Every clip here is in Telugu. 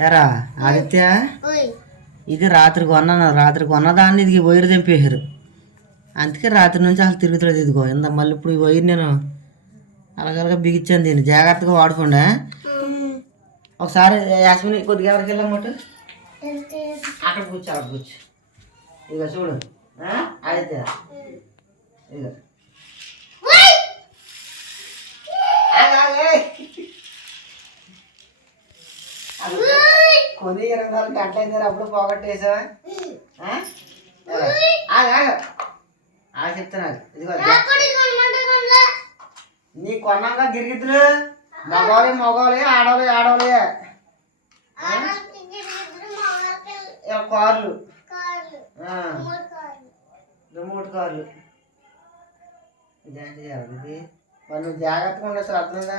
ఎరా ఆదిత్య? ఇది రాత్రి కొన్నాను రాత్రి కొన్నదాన్ని ఇది వైరు తెంపేశారు. అందుకే రాత్రి నుంచి అసలు తిరుగుతుంది ఇదిగో. ఇంత మళ్ళీ ఇప్పుడు ఈ వైర్ నేను అలాగలగా బిగించాను దీన్ని. జాగ్రత్తగా వాడుకోండి ఒకసారి యాస్మిని కొద్దిగా ఎవరికి వెళ్ళామట అక్కడ కూర్చో అక్కడ కూర్చో. ఇక చూడు? ఆదిత్య. ఇక. కొని ఇరవై నాలుగు గంటలు అయింది అప్పుడు పోగొట్టేసావా? ఆ? ఆగు, ఆగు. ఆగు చెప్తున్నా ఇదిగో నీ కొన్నాక గిరిగిద్దులు మగవాళ్ళే మగవాళ్ళే ఆడవాళ్ళే ఆడవాళ్ళే. కార్లు. రిమోట్ కార్లు. ఇదేంటి ఇది? నువ్వు జాగ్రత్తగా ఉండే అర్థమైందా?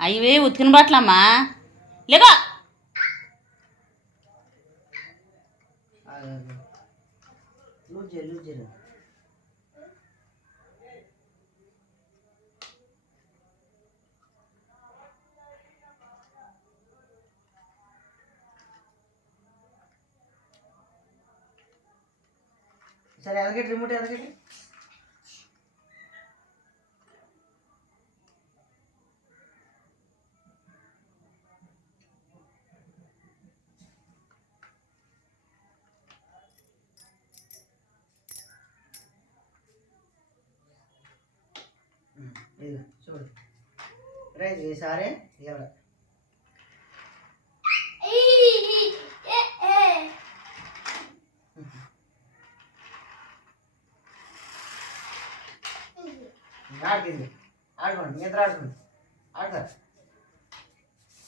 ఉమ్. అయ్యవే ఉతికిన బట్టలమ్మా లేదా సరే ఎదగట్టి రిమోట్ ఎదగట్టి ఇది చూడు. రైట్ ఈసారి ఆడుకుంది ఆడుకోండి నిద్ర ఆడుకోండి. ఆడుకో.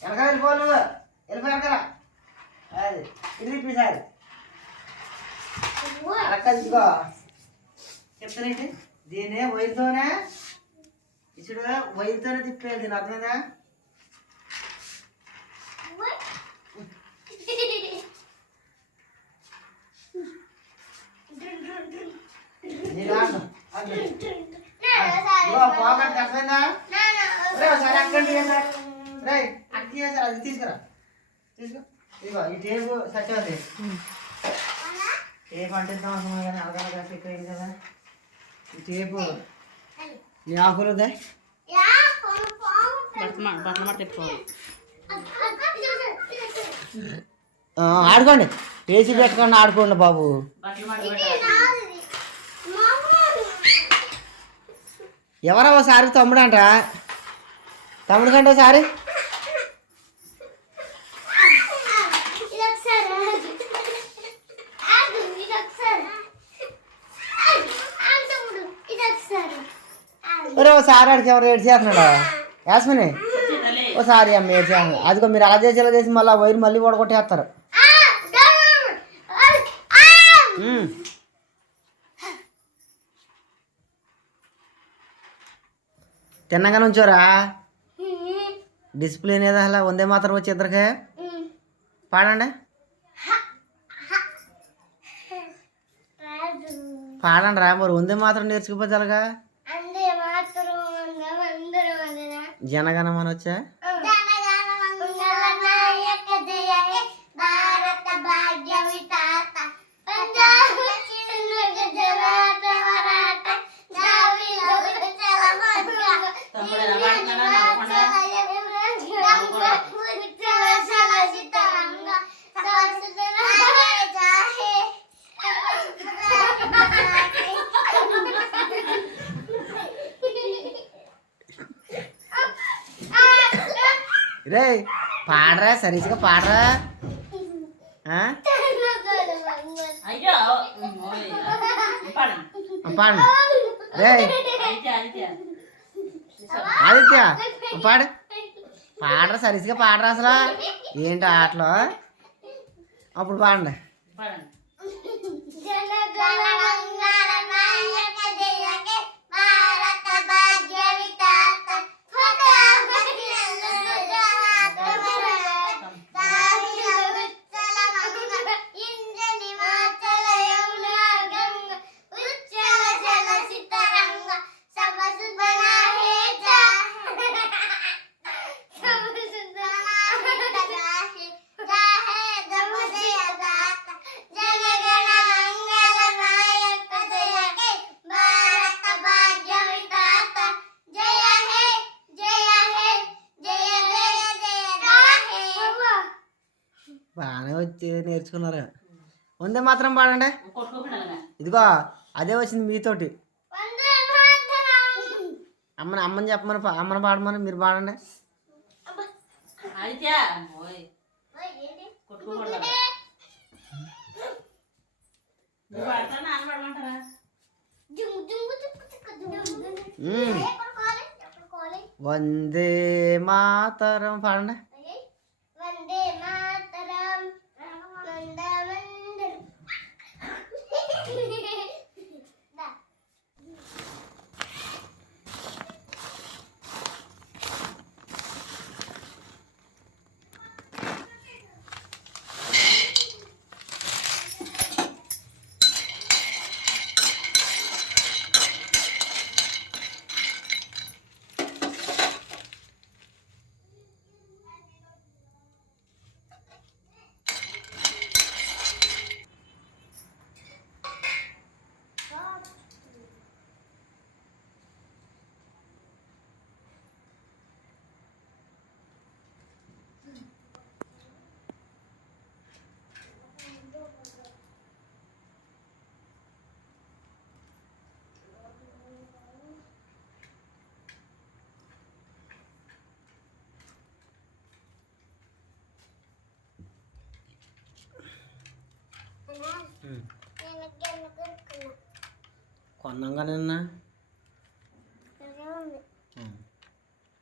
వెనక వెళ్ళిపో నువ్వు. వెళ్ళిపో వెనకరా అది ఇది ఇప్పిసారి అక్క ఇదిగో. చెప్తానండి దీన్ని వైరుతోనే ఇసుడు వైరుతోనే తిప్పేది దీని అర్థమైందా? పోగొట్టు అర్థమైందా? రే ఒకసారి అక్కండి చేశారు రే అక్క చేశారు అది తీసుకురా. తీసుకో ఇదిగో ఈ టేపు సత్యవతి టేప్ అంటే అవసరం కానీ అవగాహన ఎక్కువైంది కదా? ఈ టేపు నీ ఆకులు ఆడుకోండి. ఏసీ పెట్టుకోండి ఆడుకోండి బాబు. ఎవరో ఒకసారి తమ్ముడు అంట తమ్ముడు కంటే ఒకసారి. ఒకసారి ఆడికి ఎవరు ఏడు చేస్తున్నాడా? యాస్మిని? ఒకసారి అమ్మ ఏడు చేస్తున్నాడు అదిగో మీరు అలా చేసి ఇలా చేసి మళ్ళీ వైర్ మళ్ళీ ఓడగొట్టేస్తారు. తిన్నగా నుంచోరా డిస్ప్లే అనేది అలా ఉందే మాత్రం వచ్చి ఇద్దరికే? పాడండి. పాడండి రా మరి ఉందే మాత్రం నేర్చుకుపోతే ఎలాగా? জানা গানা মানে হচ্ছে? పాడరా సరిగ్గా పాడరా ఆ? అయ్యో ఓయ్. పాడండి. పాడు రే ఆదిత్య, ఆదిత్య. ఆదిత్య పాడు పాడరా సరిగ్గా పాడరా అసలు ఏంటి ఆటలో అప్పుడు పాడండి నేర్చుకున్నారు ఉందే మాత్రం పాడండి. ఇదిగో అదే వచ్చింది మీతోటి. వందే మాతరం అమ్మని అమ్మని చెప్పమని అమ్మని పాడమని మీరు పాడండి. ఆదిత్య ఓయ్. కొట్టుకోకూడదు. కొన్నాగా నిన్న.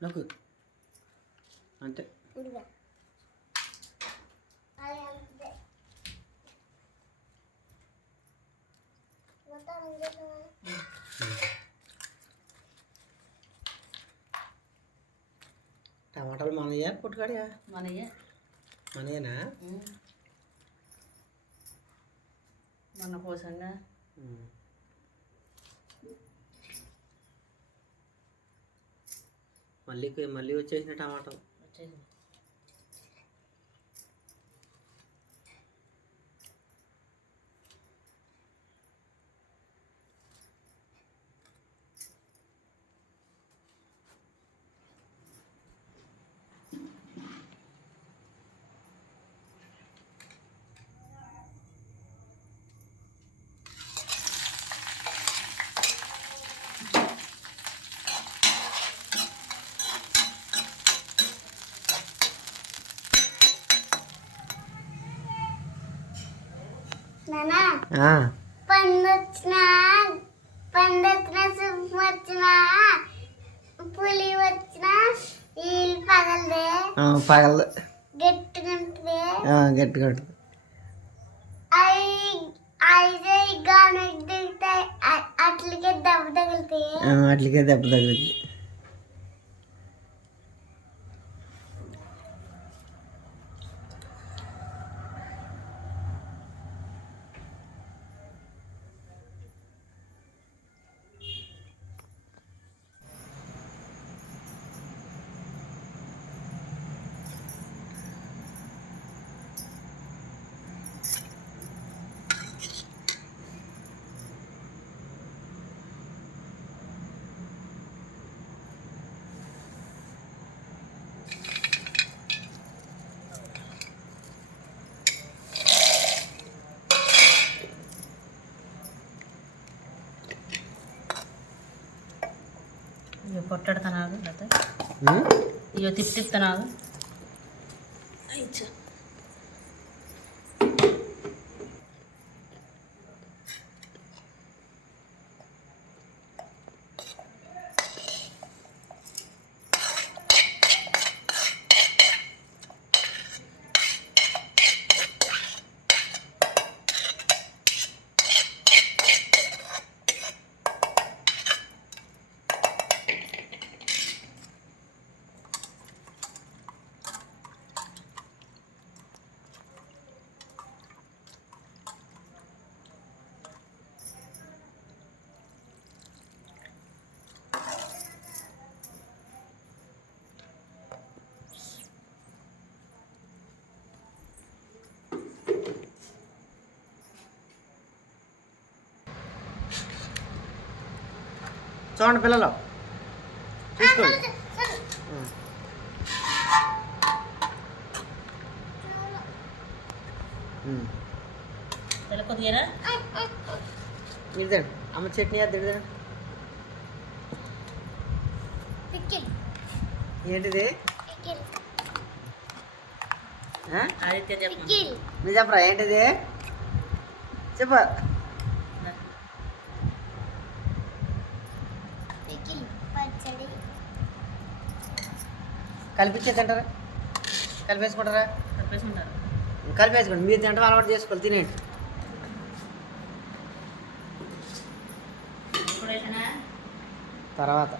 నాకు అంతే టమాటాలు మనయ్యా పుట్టుకాడియా మనయ్య. మనయేనా మొన్న కోసంగా మ్మ్. మళ్ళీ మళ్ళీ వచ్చేసిన టమాటాలు వచ్చేది పండొచ్చిన? పండొచ్చిన సుప్పు వచ్చిన పులి వచ్చిన? వీళ్ళు పగలదే? పగలదు. గట్టిగా ఉంటుంది? ఆ, గట్టిగా ఉంటుంది. అవి అయితే గాను అట్లకే దెబ్బ తగులుతాయి? దెబ్బ ఇక కొట్టాడుతున్నాడు లేకపోతే ఇక తిప్పి తిప్పుతున్నాడు చూడండి పిల్లలు. చూసుకోండి ఇదండి అమ్మ చట్నీ అది ఏంటిది? చెప్పరా ఏంటిది? చెప్పు. కలిపించే తింటారా కలిపేసుకుంటారా? కలిపేసుకుంటారు కలిపేసుకోండి. మీరు తింటాం అలవాటు చేసుకోవాలి తినేయండి. తర్వాత.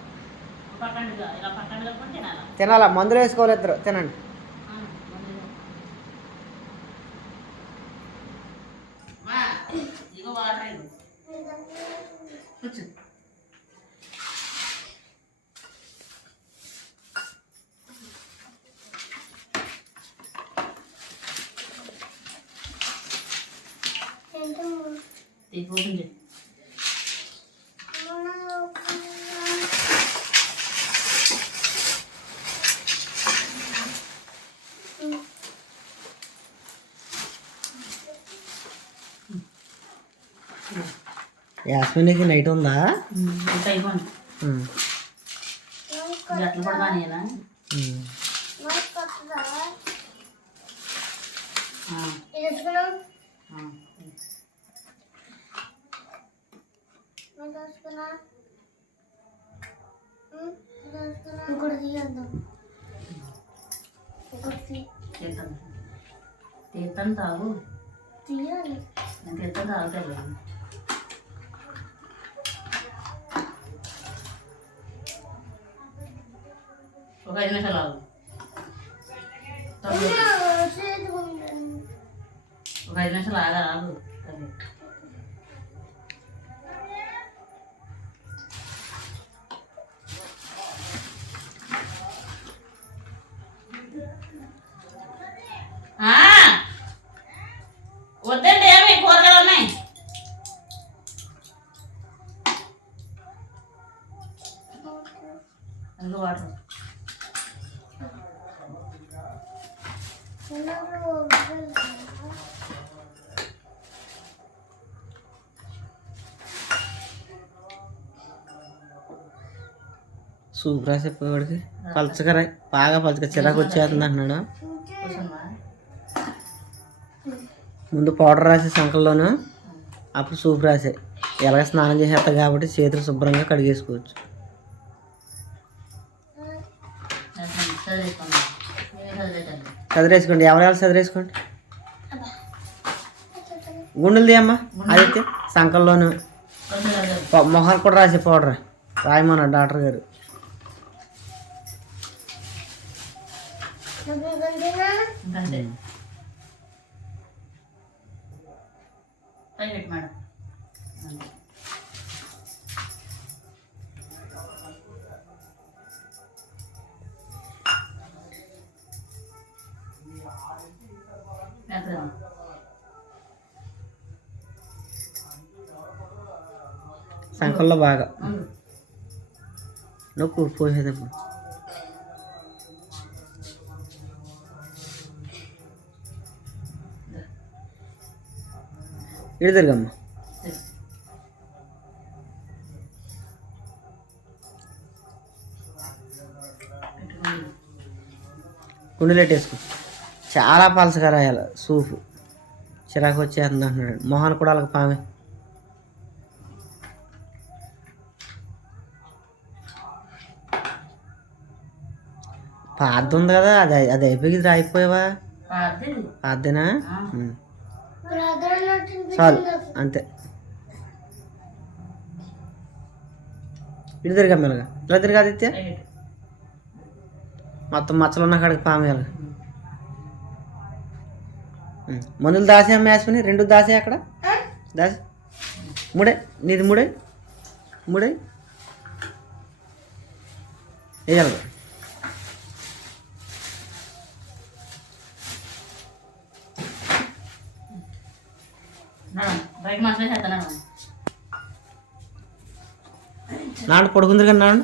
తినాలా? మందులు వేసుకోవాలి ఇద్దరు. తినండి ఆ, మంచిది. మా, ఇగో వాటర్ ఇవ్వు. కూర్చో తీసి ఓపెన్ చేయి యాస్మిన్కి నైట్ ఉందా ఇంకా ఇవ్వండి ఉం. ఇది అట్లా కూడా కానీయనా ఉం. ఆ, తీసుకున్నాం ఆ. తీసుకున్నా ఇంకోటి తీయద్దాం ఇంకోటి తీ- తీర్థం తాగు. తీయాలి. నేను తీర్థం తాగుతాను ఒక ఐదు నిమిషాలు ఆగు ఒక ఐదు నిమిషాలు ఆగా ఆగు. ఆ! సూప్ రాసి పలచగా రాయి బాగా పలచగా చిరాకు వచ్చేస్తుంది అంటున్నాడు. ముందు పౌడర్ రాసి సంకల్లోను అప్పుడు సూప్ రాసే. ఎలాగ స్నానం చేసేస్తాం కాబట్టి చేతులు శుభ్రంగా కడిగేసుకోవచ్చు. చదివేసుకోండి ఎవరెవరు చదిరేసుకోండి? గుండెలు తీయమ్మా. అయితే సంకల్లోను. మొహాలు కూడా రాసే పౌడర్. రాయమన్నాడు డాక్టర్ గారు. ఇంకంతే పై పెట్టు మేడం అంతే. పెద్దదా? సంకల్లో బాగా ఉండు. నొక్కు పెట్టుకోండి. కుండలెట్టేసుకో చాలా పలసగా రాయాలి సూపు. చిరాకు వచ్చేస్తుంది అంటున్నాడు. మొహాన్ని కూడా అలాగ పామే. పాత ఉంది కదా అది అది అయిపోయి రాయిపోయావా? పాతది. చాలు అంతే. ఇటు తిరిగా మెల్లగా ఇలా తిరిగా ఆదిత్య. మొత్తం మచ్చలు ఉన్న కాడికి పామేయాలి. మందులు దాసే మేసుకుని రెండు దాసే అక్కడ? దాసి ముడే. నీది ముడే. ముడే. వేయాలి బయట మసాలా చేస్తాను నాడు పడుకుందరు కదా నాడు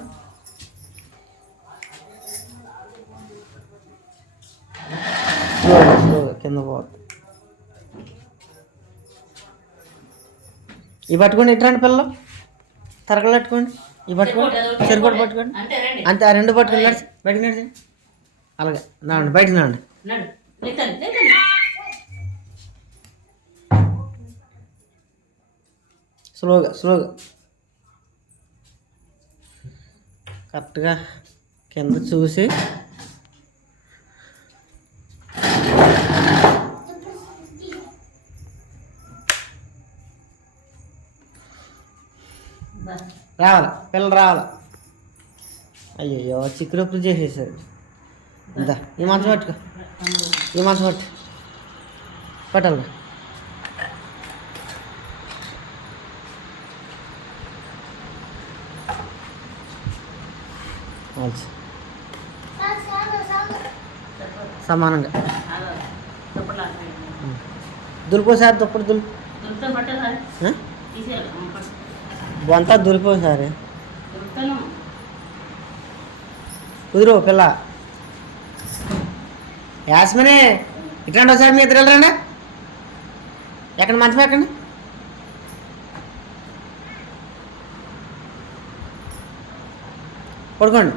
కింద పోవద్దు ఇవి పట్టుకోండి ఎట్రండి పిల్లలు. తరగలు పట్టుకోండి. ఇవి పట్టుకోండి. చెరుకోటి పట్టుకోండి. అంతే ఆ రెండు పట్టుకోండి. బయటకు నడిచి. అలాగే. నాండి బయటకు నాండి. స్లోగా స్లోగా. కరెక్ట్గా కింద చూసి. రావాలి? పిల్లలు రావాలా? అయ్యో చిక్కురప్పుడు చేసేసారు. ఇందా ఈ మంచం పట్టుకో. ఈ మంచం పట్టు. పట్టాలి. సమానంగా. దులిపోసారి దులు. సార్. పట్టు. బొంతా దులిపోసారి కుదురు పిల్ల. యాస్మనే ఇట్లాంటి ఒకసారి మీ ఇద్దరు వెళ్ళరండి. ఎక్కడ మంచం ఎక్కండి. పడుకోండి.